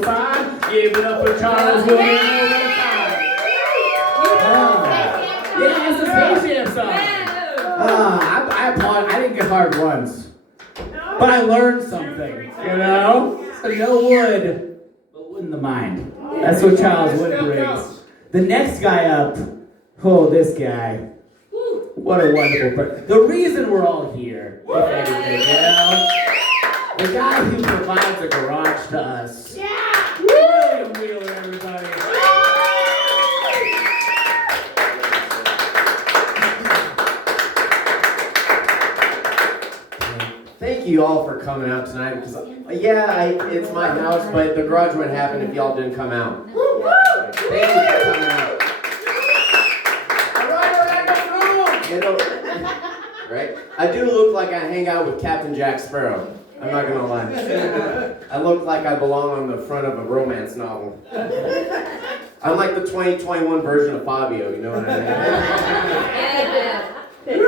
feel fine? Give it up for Charles Wood one more time. Yeah, it's a Space Jam song. I applaud. I didn't get hard once, but I learned something. You know, so no wood, but wood in the mind. That's what Charles Wood brings. The next guy up, this guy. What a wonderful person. The reason we're all here, if anything, you know, the guy who provides a garage to us. Yeah! William Wheeler, everybody. Thank you all for coming out tonight because, it's my house, but the garage wouldn't happen if y'all didn't come out. Thank you for coming out. Right? I do look like I hang out with Captain Jack Sparrow. I'm not gonna lie. I look like I belong on the front of a romance novel. I'm like the 2021 version of Fabio, you know what I mean?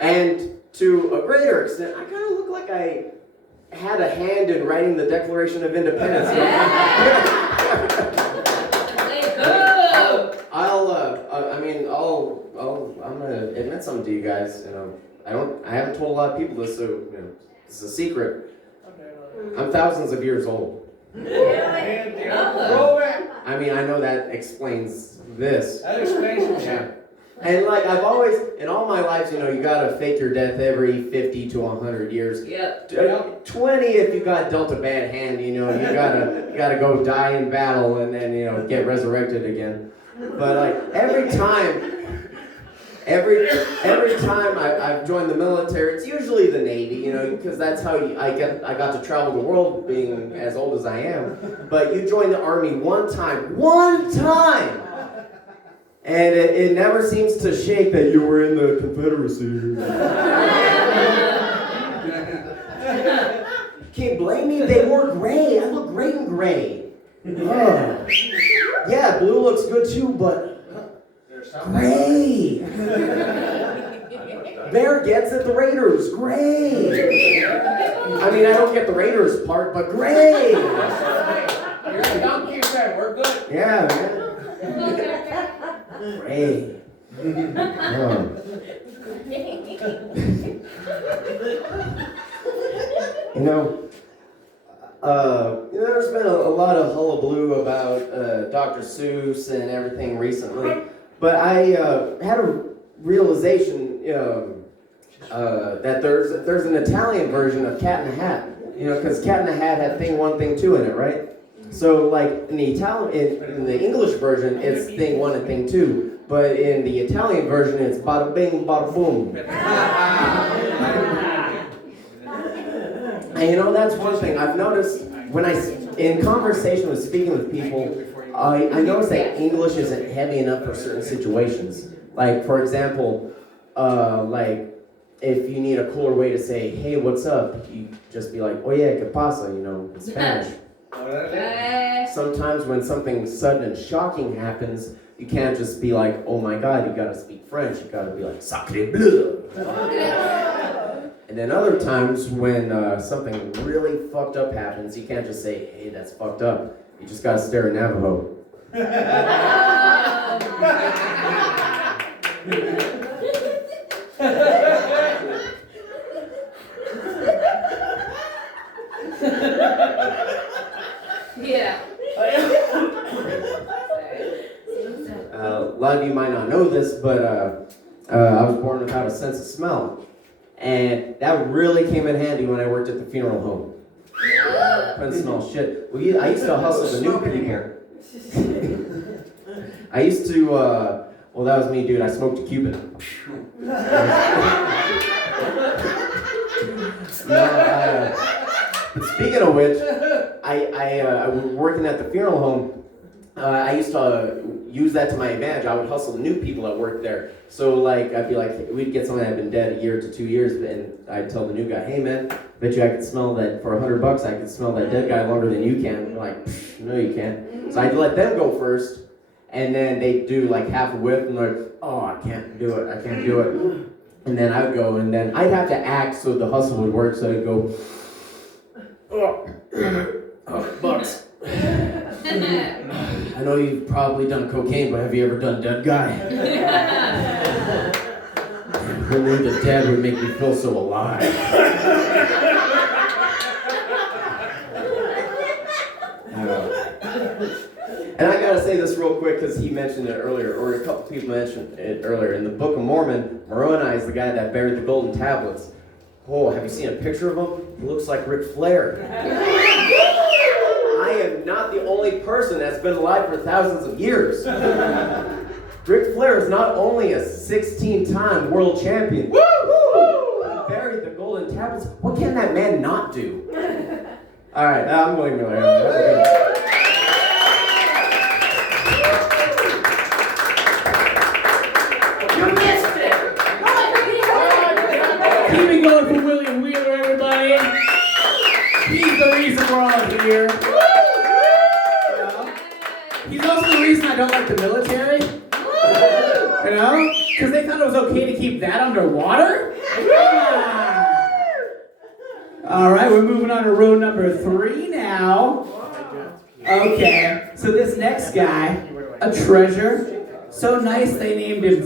And to a greater extent, I kind of look like I had a hand in writing the Declaration of Independence. I'm gonna admit something to you guys. I haven't told a lot of people this, so this is a secret. I'm thousands of years old. I mean, I know that explains this. That explains it. Yeah. And like I've always, in all my lives, you gotta fake your death every 50 to 100 years. Yep. 20 if you got dealt a bad hand, you gotta go die in battle and then get resurrected again. But like every time I've joined the military, it's usually the Navy, because that's how I got to travel the world being as old as I am. But you join the Army one time, and it never seems to shake that you were in the Confederacy. Can't blame me, they wore gray. I look great in gray. Oh. Yeah, blue looks good too, but gray. Bear gets it, the Raiders, gray. I mean, I don't get the Raiders part, but gray. You're a donkey fan, we're good. Yeah, man. Gray. There's been a lot of hullabaloo about Dr. Seuss and everything recently, but I had a realization that there's an Italian version of Cat in the Hat, because Cat in the Hat had Thing 1, Thing 2 in it, right? So like in the English version, it's Thing 1 and Thing 2, but in the Italian version, it's Bada Bing, Bada Boom. And that's one thing I've noticed when in conversation with speaking with people, I notice that English isn't heavy enough for certain situations. Like, for example, like if you need a cooler way to say, hey, what's up? You just be like, oye, ¿qué pasa? In Spanish. Sometimes when something sudden and shocking happens, you can't just be like, oh my God, you gotta speak French. You gotta be like, sacré bleu. And then other times when something really fucked up happens, you can't just say, hey, that's fucked up. You just gotta stare at Navajo. Yeah. A lot of you might not know this, but I was born without a sense of smell. And that really came in handy when I worked at the funeral home. Couldn't smell shit. I used to hustle the new people. I used to, that was me, dude. I smoked a Cuban. But speaking of which, I was working at the funeral home. I used to use that to my advantage. I would hustle the new people that worked there. So like, I'd be like, we'd get someone that had been dead 1 to 2 years, and I'd tell the new guy, hey man, bet you I could smell that, for $100 I could smell that dead guy longer than you can. And they're like, no you can't. So I'd let them go first, and then they'd do like half a whiff, and they're like, oh, I can't do it. And then I would go, and then I'd have to act so the hustle would work, so I'd go, Bucks. I know you've probably done cocaine, but have you ever done dead guy? Only the dead would make me feel so alive. And I gotta say this real quick because he mentioned it earlier, or a couple people mentioned it earlier. In the Book of Mormon, Moroni is the guy that buried the golden tablets. Oh, have you seen a picture of him? He looks like Ric Flair. I am not the only person that's been alive for thousands of years. Ric Flair is not only a 16-time world champion. Woo! He buried the golden tablets. What can that man not do? All right, I'm going to You missed it. Keep it going for William Wheeler, everybody. He's the reason we're all here. He's also the reason I don't like the military. You know? Because they thought it was okay to keep that underwater. All right, we're moving on to row number 3 now. Okay, so this next guy, a treasure. So nice they named him